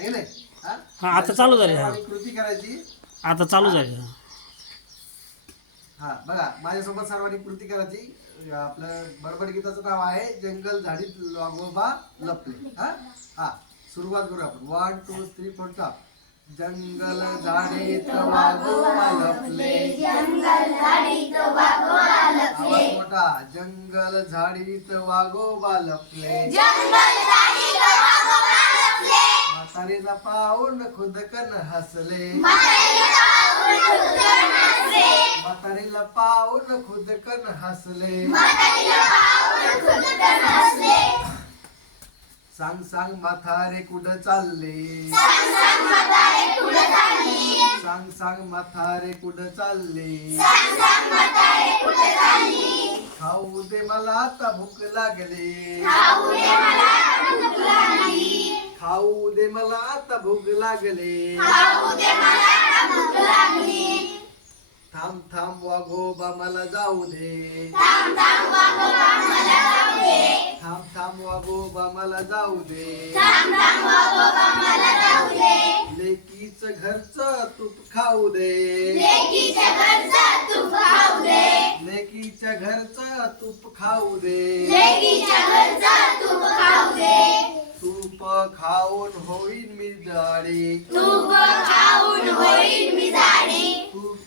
आहे की नाही? हा आता चालू झाले. हा सर्वांनी कृती करायची. आता चालू झाले. हा बघा, माझ्यासोबत सर्वांनी कृती करायची. आपलं बडबड गीताचं नाव आहे जंगल झाडीत वाघोबा लपले. हा हा सुरुवात करू आपण. 1 2 3 4 स्टार्ट. जंगल झाडीत वाघोबा लपले. जंगल झाडीत वाघोबा लपले. आवाज मोठा. जंगल झाडीत वाघोबा लपले. जंगल झाडीत वाघोबा लपले. म्हातारीला पाहून खुदकन हसले. म्हातारीला पाहून खुदकन हसले. म्हातारीला पाहून खुदकन हसले. म्हातारीला पाहून खुदकन हसले. सांग सांग म्हातारे कुठं चालले. सांग सांग म्हातारे कुठं चालली. सांग सांग म्हातारे कुठं चालले. सांग सांग म्हातारे कुठं चालली. खाऊ दे मला आता भूक लागली. खाऊ दे मला भूक लागली. खाऊ दे मला आता भूक लागली. खाऊ दे मला भूक लागली. थांब थांब वाघोबा मला जाऊ दे. थांब थांब वाघोबा मला जाऊ दे. थांब थांब वाघोबा मला जाऊ दे. थांब थांब वाघोबा मला जाऊ दे. लेकीच घरचं तूप खाऊ दे. लेकीच्या घरचं तूप खाऊ दे. लेकीच्या घरचं तूप खाऊ दे. लेकीच्या घरचं तूप खाऊ दे. तूप खाऊन होईन मी जाडी. तूप खाऊन होईल मी जाडी. तूप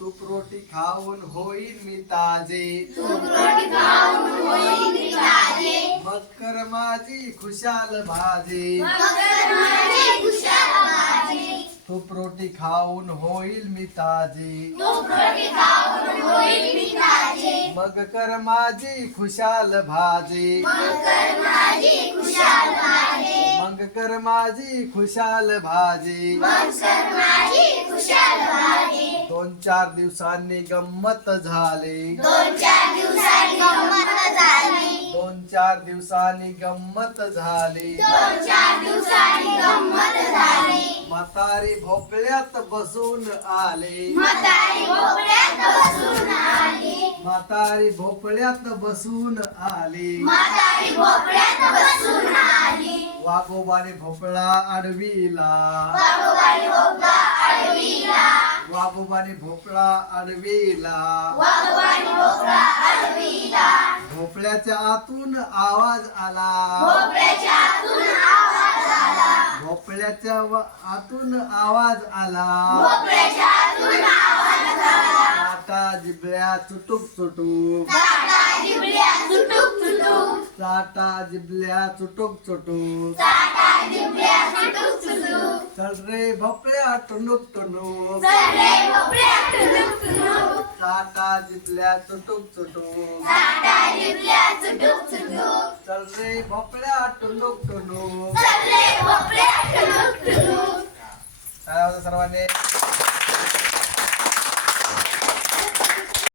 तूप रोटी खाऊन होईन मी ताजे. तूप रोटी खाऊन होईल मी ताजे. मकर माझी खुशाल भाजी. मगर माझी खुशाल भाजी. तूप रोटी खाऊन होईल मी ताजी. तूप रोटी खाऊन होईल मी ताजे. मग कर माझी खुशाल भाजी. मगर माझी खुशाल भाजी. मग कर माझी खुशाल भाजी. मगर माझी खुशाल भाजी. 2-4 दिवसांनी गंमत झाली. 2-4 दिवसांनी गंमत झाली. 2-4 दिवसांनी गंमत झाली. 2-4 दिवसांनी गंमत झाली. म्हातारी भोपळ्यात बसून आले. म्हातारी भोपळ्यात बसून आली. म्हातारी भोपळ्यात बसून आली. म्हातारी भोपळ्यात बसून आली. वाघोबाने भोपळा अडविला. वाघोबाने भोपळा अडविला. वाघोबाने भोपळा अडविला. वाघोबाने भोपळा अडविला. भोपळ्याच्या आतून आवाज आला. भोपळ्याच्या आतून आवाज आला. भोपळ्याच्या आतून आवाज आला. भोपळ्याच्या आतून आवाज आला. काटा जिबल्या चुटुक चुटुक. काटा जिभल्या चुटुक चुटुक. काटा जिबल्या चुटुक चुटुक. काटा जिभल्या चुटुक चुटुक. चल रे भोपळ्या टुनुक टुनुक. चले भोपळ्या टुनुक टुनुक. काटा जिबल्या चुटुक चुटुक. काटा जिभल्या चुटुक चुटुक. चल रे भोपळ्या टुनुक टुनुक. चले भोपळ्या टुनुक टुनुक. काय होतं सर्वांनी?